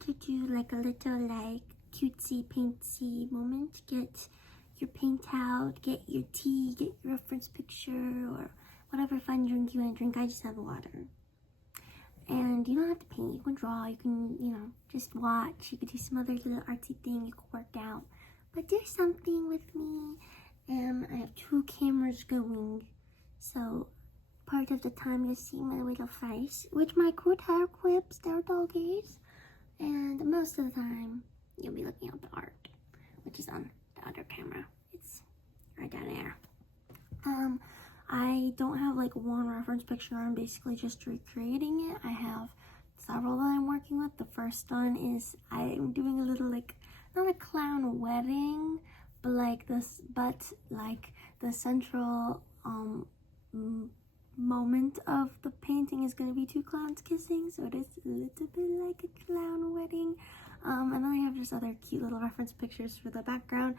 to do like a little like cutesy paintsy moment. Get your paint out, get your tea, get your reference picture, or whatever fun drink you want to drink. I just have water. And you don't have to paint, you can draw, you can, you know, just watch, you could do some other little artsy thing, you could work out. But do something with me, and I have 2 cameras going, so part of the time you'll see my little face, with my cute hair clips, they're doggies, and most of the time you'll be looking at the art, which is on the other camera. It's right down there. I don't have like one reference picture, I'm basically just recreating it. I have several that I'm working with. The first one is I'm doing a little like, not a clown wedding, but like this, but like the central moment of the painting is going to be 2 clowns kissing, so it is a little bit like a clown wedding. And then I have just other cute little reference pictures for the background.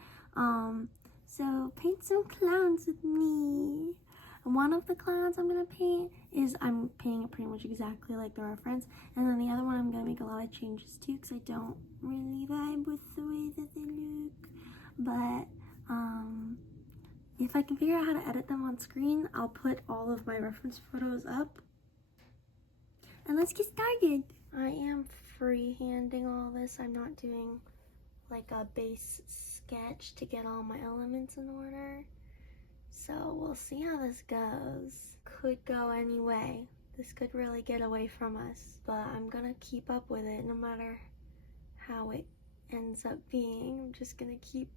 So paint some clowns with me. And one of the clowns I'm gonna paint is, I'm painting it pretty much exactly like the reference, and then the other one I'm gonna make a lot of changes to because I don't really vibe with the way that they look. But if I can figure out how to edit them on screen, I'll put all of my reference photos up. And let's get started. I am freehanding all this. I'm not doing like a base sketch to get all my elements in order. So we'll see how this goes. Could go any way. This could really get away from us, but I'm gonna keep up with it no matter how it ends up being. I'm just gonna keep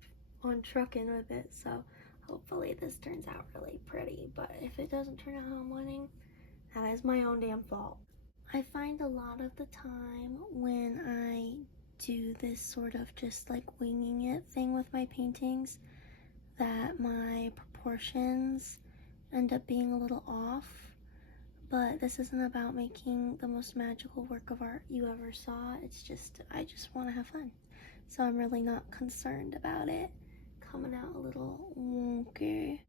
on trucking with it, so hopefully this turns out really pretty, but if it doesn't turn out how I'm wanting, that is my own damn fault. I find a lot of the time when I do this sort of just like winging it thing with my paintings that my proportions end up being a little off, but this isn't about making the most magical work of art you ever saw. It's just, I just want to have fun, so I'm really not concerned about it coming out a little wonky,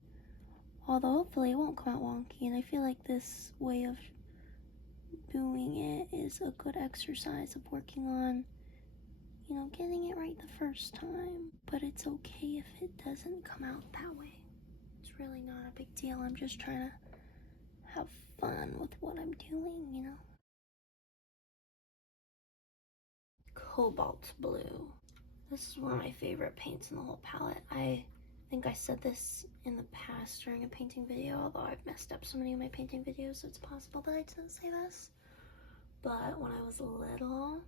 although hopefully it won't come out wonky. And I feel like this way of doing it is a good exercise of working on, you know, getting it right the first time. But it's okay if it doesn't come out that way. It's really not a big deal. I'm just trying to have fun with what I'm doing, you know. Cobalt blue. This is one of my favorite paints in the whole palette. I think I said this in the past during a painting video, although I've messed up so many of my painting videos, so it's possible that I didn't say this. But when I was little,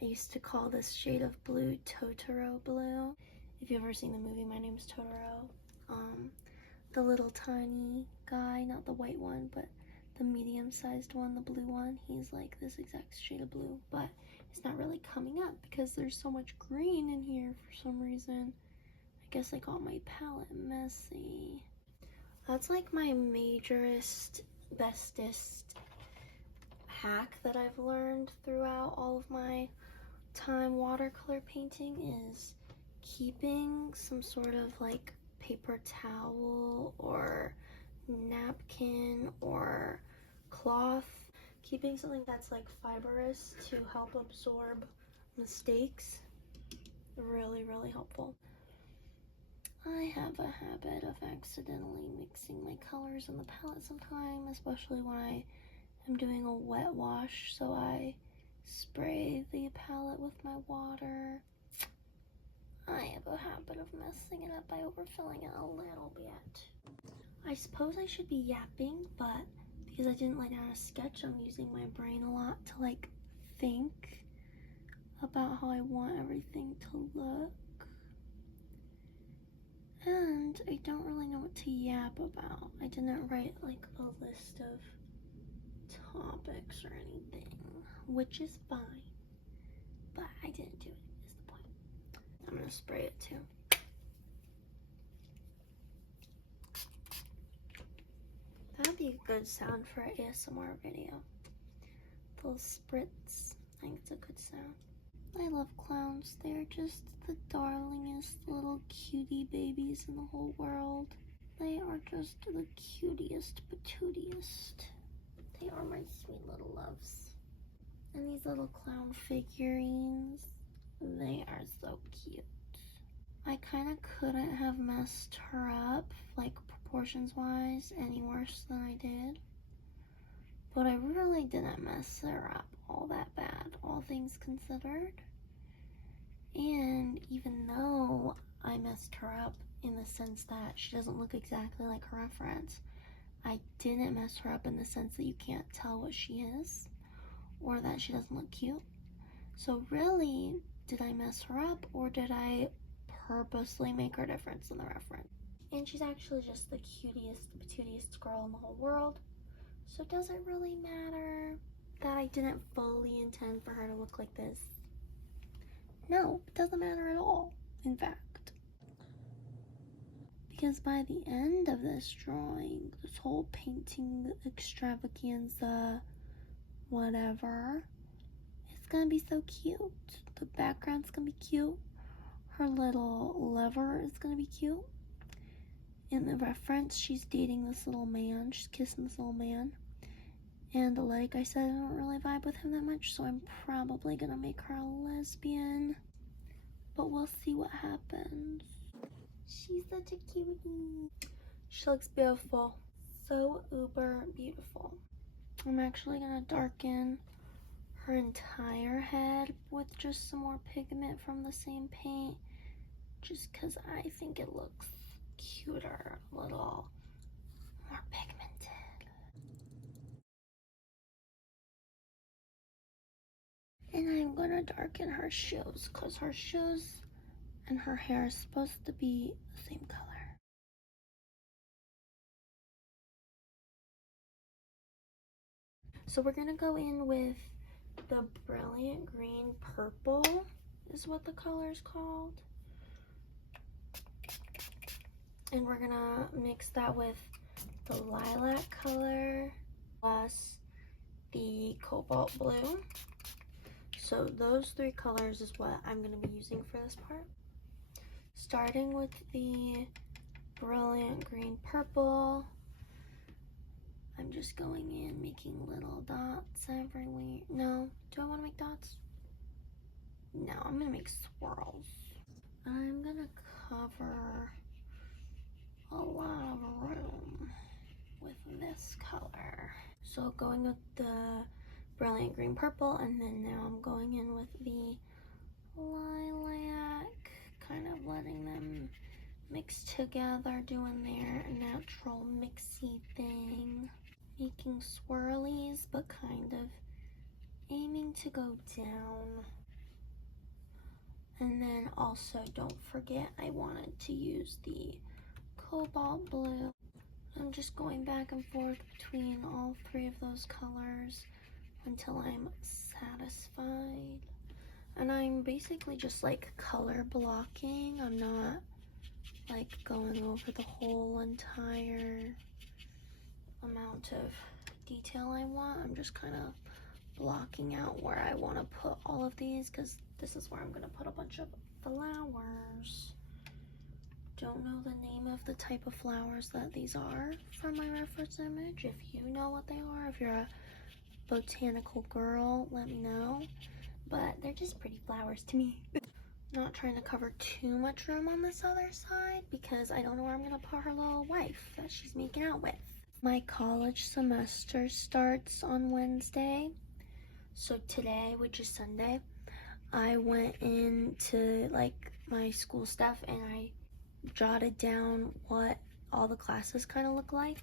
I used to call this shade of blue Totoro blue. If you've ever seen the movie My Name's Totoro, the little tiny guy, not the white one, but the medium-sized one, the blue one, he's like this exact shade of blue, but it's not really coming up because there's so much green in here for some reason. I guess I got my palette messy. That's like my majorest, bestest hack that I've learned throughout all of my time watercolor painting is keeping some sort of like paper towel or napkin or cloth, keeping something that's like fibrous to help absorb mistakes. Really, really helpful. I have a habit of accidentally mixing my colors in the palette sometime, especially when I am doing a wet wash, so I spray the palette with my water. I have a habit of messing it up by overfilling it a little bit. I suppose I should be yapping, but because I didn't lay down a sketch, I'm using my brain a lot to like think about how I want everything to look. And I don't really know what to yap about. I didn't write like a list of topics or anything, which is fine, but I didn't do it, is the point. I'm gonna spray it too. That'd be a good sound for an ASMR video. Little spritz. I think it's a good sound. I love clowns. They're just the darlingest little cutie babies in the whole world. They are just the cutiest patootiest. They are my sweet little loves. And these these little clown figurines. They are so cute. I kind of couldn't have messed her up, like proportions wise, any worse than I did. But I really didn't mess her up all that bad, all things considered. And even though I messed her up in the sense that she doesn't look exactly like her reference, I didn't mess her up in the sense that you can't tell what she is or that she doesn't look cute. So really, did I mess her up or did I purposely make her different than the reference? And she's actually just the cutest, patootiest girl in the whole world. So does it really matter that I didn't fully intend for her to look like this? No, it doesn't matter at all, in fact. Because by the end of this drawing, this whole painting extravaganza, whatever, it's gonna be so cute. The background's gonna be cute. Her little lever is gonna be cute. In the reference, she's dating this little man. She's kissing this little man. And like I said, I don't really vibe with him that much, so I'm probably gonna make her a lesbian. But we'll see what happens. She's such a cutie. She looks beautiful. So uber beautiful. I'm actually gonna darken her entire head with just some more pigment from the same paint, just because I think it looks cuter, a little more pigmented. And I'm gonna darken her shoes because her shoes and her hair is supposed to be the same color. So we're gonna go in with the brilliant green purple is what the color is called. And we're gonna mix that with the lilac color plus the cobalt blue. So those three colors is what I'm gonna be using for this part. Starting with the brilliant green purple, I'm just going in, making little dots everywhere. No, do I want to make dots? No, I'm gonna make swirls. I'm gonna cover a lot of room with this color. So going with the brilliant green purple, and then now I'm going in with the lilac, kind of letting them mix together, doing their natural mixy thing. Making swirlies, but kind of aiming to go down. And then also don't forget I wanted to use the cobalt blue. I'm just going back and forth between all three of those colors until I'm satisfied. And I'm basically just like color blocking. I'm not like going over the whole entire amount of detail I want. I'm just kind of blocking out where I want to put all of these because this is where I'm going to put a bunch of flowers. Don't know the name of the type of flowers that these are from my reference image. If you know what they are, if you're a botanical girl, let me know. But they're just pretty flowers to me. Not trying to cover too much room on this other side because I don't know where I'm going to put her little wife that she's making out with. My college semester starts on Wednesday. So today, which is Sunday, I went into like my school stuff and I jotted down what all the classes kind of look like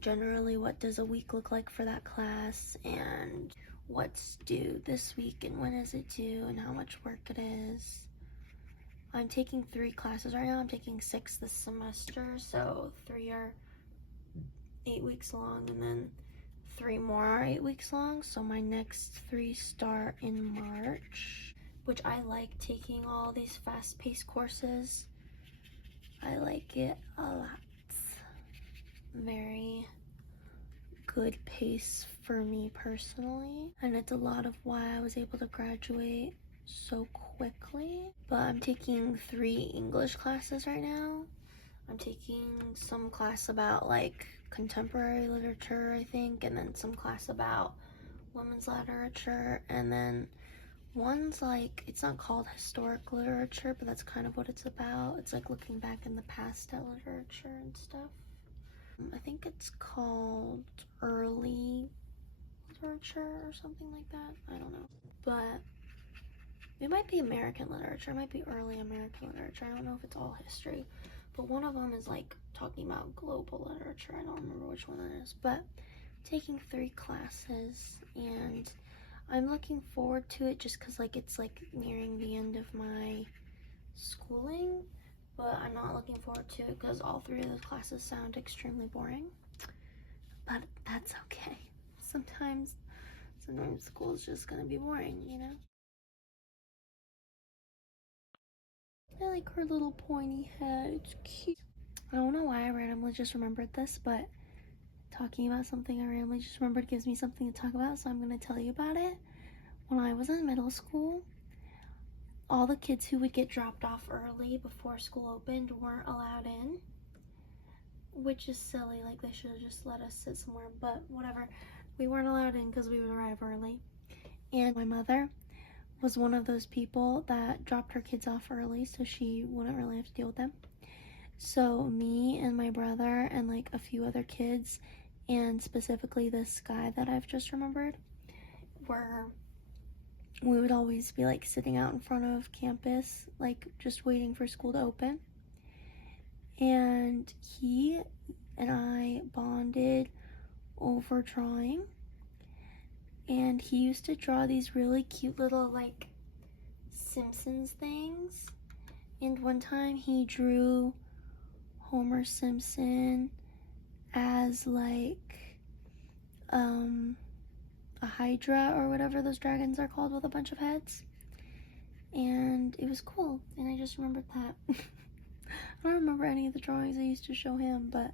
generally what does a week look like for that class and what's due this week and when is it due and how much work it is. I'm taking 3 classes right now. I'm taking 6 this semester, so 3 are 8 weeks long and then 3 more are 8 weeks long. So my next 3 start in March, which I like taking all these fast-paced courses. I like it a lot. Very good pace for me personally, and it's a lot of why I was able to graduate so quickly. But I'm taking 3 English classes right now. I'm taking some class about like contemporary literature, I think, and then some class about women's literature, and then one's like, it's not called historic literature, but that's kind of what it's about. It's like looking back in the past at literature and stuff. I think it's called early literature or something like that. I don't know. But it might be American literature. It might be early American literature. I don't know if it's all history. But one of them is like talking about global literature. I don't remember which one that is. But taking 3 classes, and I'm looking forward to it just because like it's like nearing the end of my schooling. But I'm not looking forward to it because all 3 of those classes sound extremely boring. But that's okay. Sometimes school is just gonna be boring, you know? I like her little pointy head. It's cute. I don't know why I randomly just remembered this, but talking about something I randomly just remembered gives me something to talk about, so I'm gonna tell you about it. When I was in middle school, all the kids who would get dropped off early before school opened weren't allowed in, which is silly. Like, they should have just let us sit somewhere, but whatever. We weren't allowed in because we would arrive early. And my mother was one of those people that dropped her kids off early so she wouldn't really have to deal with them. So me and my brother and like a few other kids, and specifically this guy that I've just remembered, we would always be like sitting out in front of campus, like just waiting for school to open. And he and I bonded over drawing. And he used to draw these really cute little like Simpsons things. And one time he drew Homer Simpson as like a hydra or whatever those dragons are called with a bunch of heads, and it was cool, and I just remembered that. I don't remember any of the drawings I used to show him, but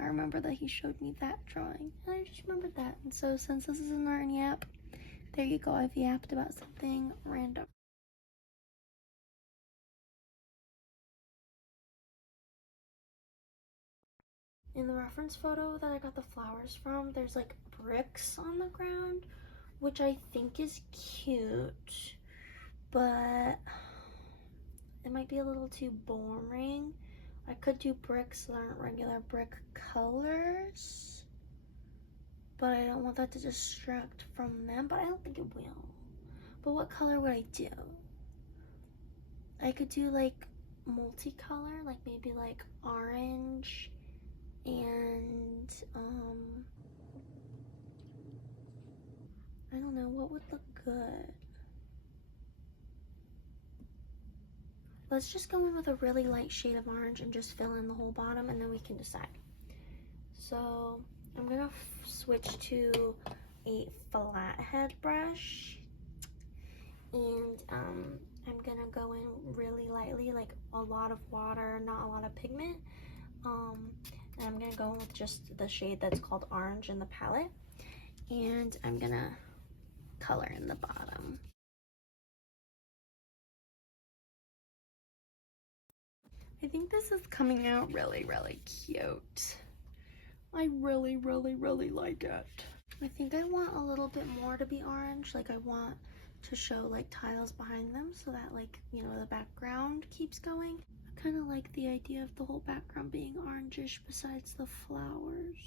I remember that he showed me that drawing, and I just remembered that. And so since this is an art and yap, there you go, I've yapped about something random. In the reference photo that I got the flowers from, there's like bricks on the ground, which I think is cute, but it might be a little too boring. I could do bricks that aren't regular brick colors, but I don't want that to distract from them, but I don't think it will. But what color would I do? I could do like multicolor, like maybe like orange and I don't know, what would look good? Let's just go in with a really light shade of orange and just fill in the whole bottom, and then we can decide. So I'm gonna switch to a flathead brush, and I'm gonna go in really lightly, like a lot of water, not a lot of pigment. And I'm gonna go in with just the shade that's called orange in the palette, and I'm gonna color in the bottom. I think this is coming out really, really cute. I really, really, really like it. I think I want a little bit more to be orange. Like, I want to show like tiles behind them so that, like, you know, the background keeps going. I kind of like the idea of the whole background being orangish besides the flowers.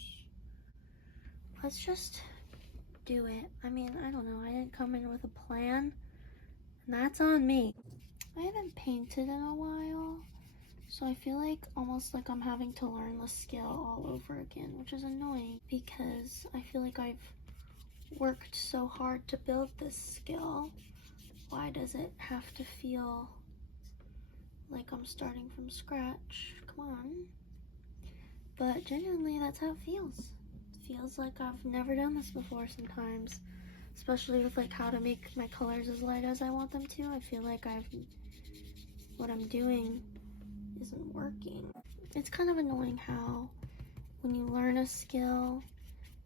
Let's just do it. I mean, I don't know. I didn't come in with a plan, and that's on me. I haven't painted in a while, so I feel like almost like I'm having to learn the skill all over again, which is annoying because I feel like I've worked so hard to build this skill. Why does it have to feel like I'm starting from scratch? Come on. But genuinely, that's how it feels. It feels like I've never done this before sometimes, especially with like how to make my colors as light as I want them to. I feel like what I'm doing isn't working. It's kind of annoying how when you learn a skill,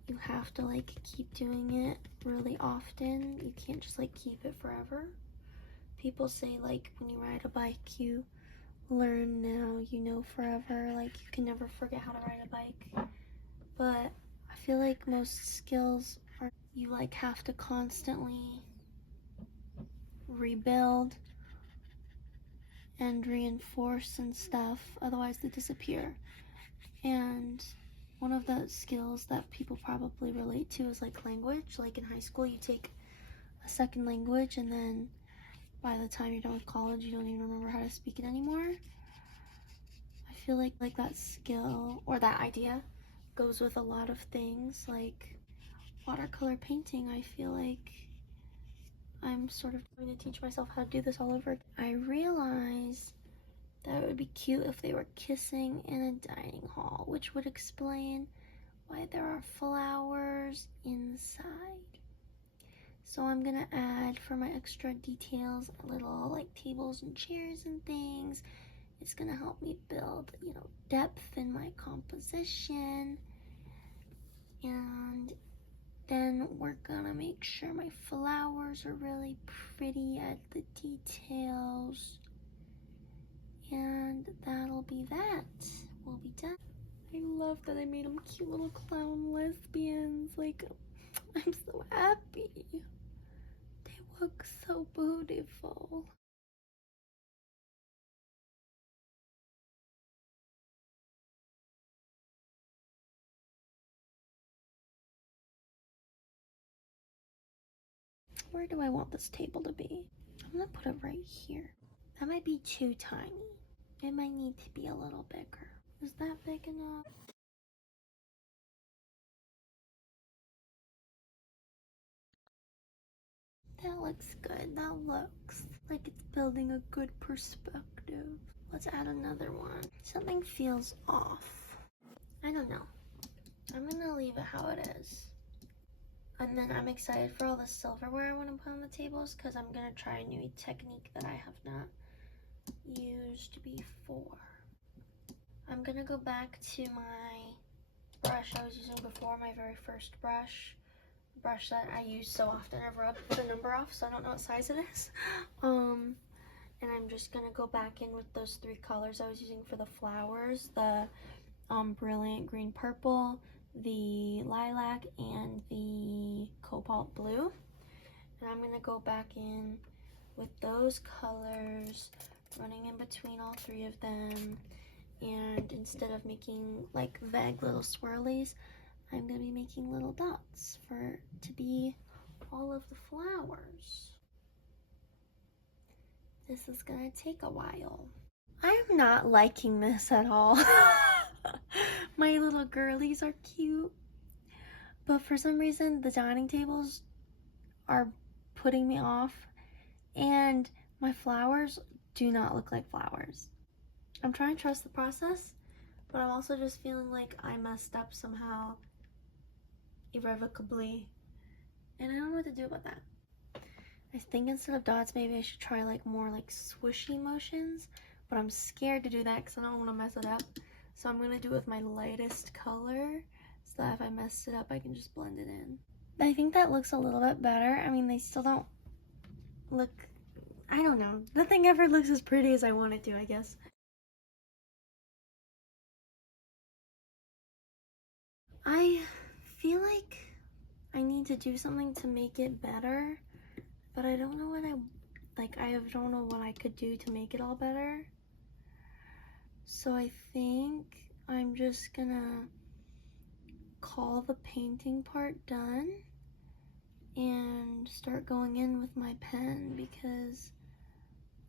you have to like keep doing it really often. You can't just like keep it forever. People say like when you ride a bike, you learn now, you know forever. Like, you can never forget how to ride a bike. But I feel like most skills you like have to constantly rebuild and reinforce and stuff, otherwise they disappear. And one of the skills that people probably relate to is like language. Like in high school, you take a second language, and then by the time you're done with college, you don't even remember how to speak it anymore. I feel like that skill or that idea goes with a lot of things, like watercolor painting. I feel like I'm sort of going to teach myself how to do this all over. I realize that it would be cute if they were kissing in a dining hall, which would explain why there are flowers inside. So I'm gonna add, for my extra details, a little like tables and chairs and things. It's gonna help me build, depth in my composition. And then we're gonna make sure my flowers are really pretty at the details. And that'll be that. We'll be done. I love that I made them cute little clown lesbians. Like, I'm so happy. They look so beautiful. Where do I want this table to be? I'm gonna put it right here. That might be too tiny. It might need to be a little bigger. Is that big enough? That looks good. That looks like it's building a good perspective. Let's add another one. Something feels off. I don't know. I'm gonna leave it how it is. And then I'm excited for all the silverware I want to put on the tables, because I'm gonna try a new technique that I have not used before. I'm gonna go back to my brush I was using before, my very first brush that I use so often. I've rubbed the number off, so I don't know what size it is. And I'm just gonna go back in with those 3 colors I was using for the flowers, the brilliant green purple, the lilac, and the cobalt blue. And I'm gonna go back in with those colors, running in between all 3 of them. And instead of making like vague little swirlies, I'm gonna be making little dots to be all of the flowers. This is gonna take a while. I'm not liking this at all. My little girlies are cute, but for some reason the dining tables are putting me off, and my flowers do not look like flowers. I'm trying to trust the process, but I'm also just feeling like I messed up somehow, irrevocably, and I don't know what to do about that. I think instead of dots, maybe I should try like more like swishy motions, but I'm scared to do that because I don't want to mess it up. So I'm gonna do it with my lightest color, so that if I mess it up, I can just blend it in. I think that looks a little bit better. I mean, they still don't look, I don't know. Nothing ever looks as pretty as I want it to, I guess. I feel like I need to do something to make it better, but I don't know what I don't know what I could do to make it all better. So I think I'm just gonna call the painting part done and start going in with my pen, because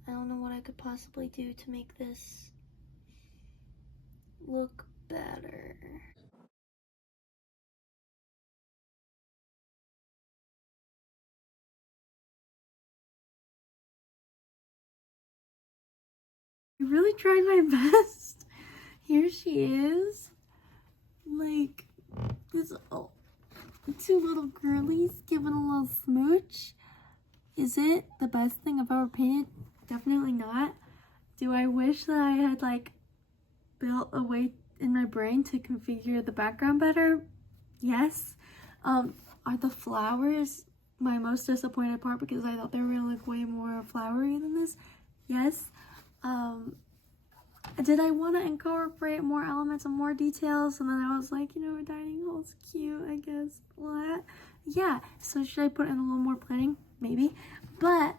I don't know what I could possibly do to make this look better. I really tried my best. Here she is. Like, this, oh, 2 little girlies giving a little smooch. Is it the best thing I've ever painted? Definitely not. Do I wish that I had like built a way in my brain to configure the background better? Yes. Are the flowers my most disappointed part, because I thought they were gonna look way more flowery than this? Yes. Did I want to incorporate more elements and more details? And then I was like, dining hall's cute, I guess. What? yeah, so should I put in a little more planning? Maybe. But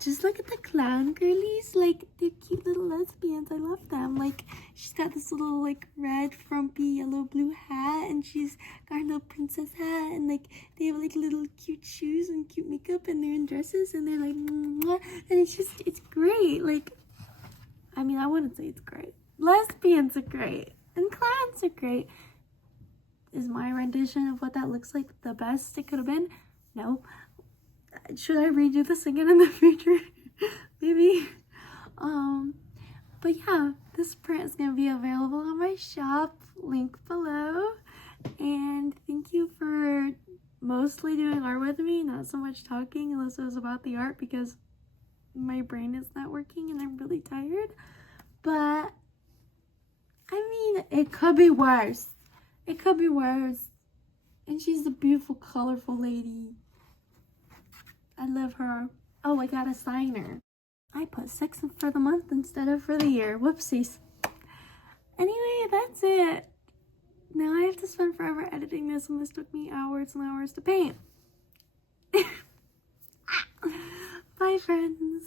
just look at the clown girlies. Like, they're cute little lesbians. I love them. Like, she's got this little, like, red, frumpy, yellow, blue hat. And she's got her little princess hat. And, like, they have, like, little cute shoes and cute makeup. And they're in dresses. And they're, like, mwah. And it's just, it's great. Like, I mean, I wouldn't say it's great. Lesbians are great. And clowns are great. Is my rendition of what that looks like the best it could have been? No. Should I redo this again in the future? Maybe. But yeah, this print is going to be available on my shop, link below. And thank you for mostly doing art with me, not so much talking unless it was about the art, because my brain is not working and I'm really tired. But I mean, it could be worse. It could be worse. And she's a beautiful, colorful lady. I love her. Oh, I got a signer. I put 6 for the month instead of for the year. Whoopsies. Anyway, that's it. Now I have to spend forever editing this, and this took me hours and hours to paint. Bye, friends.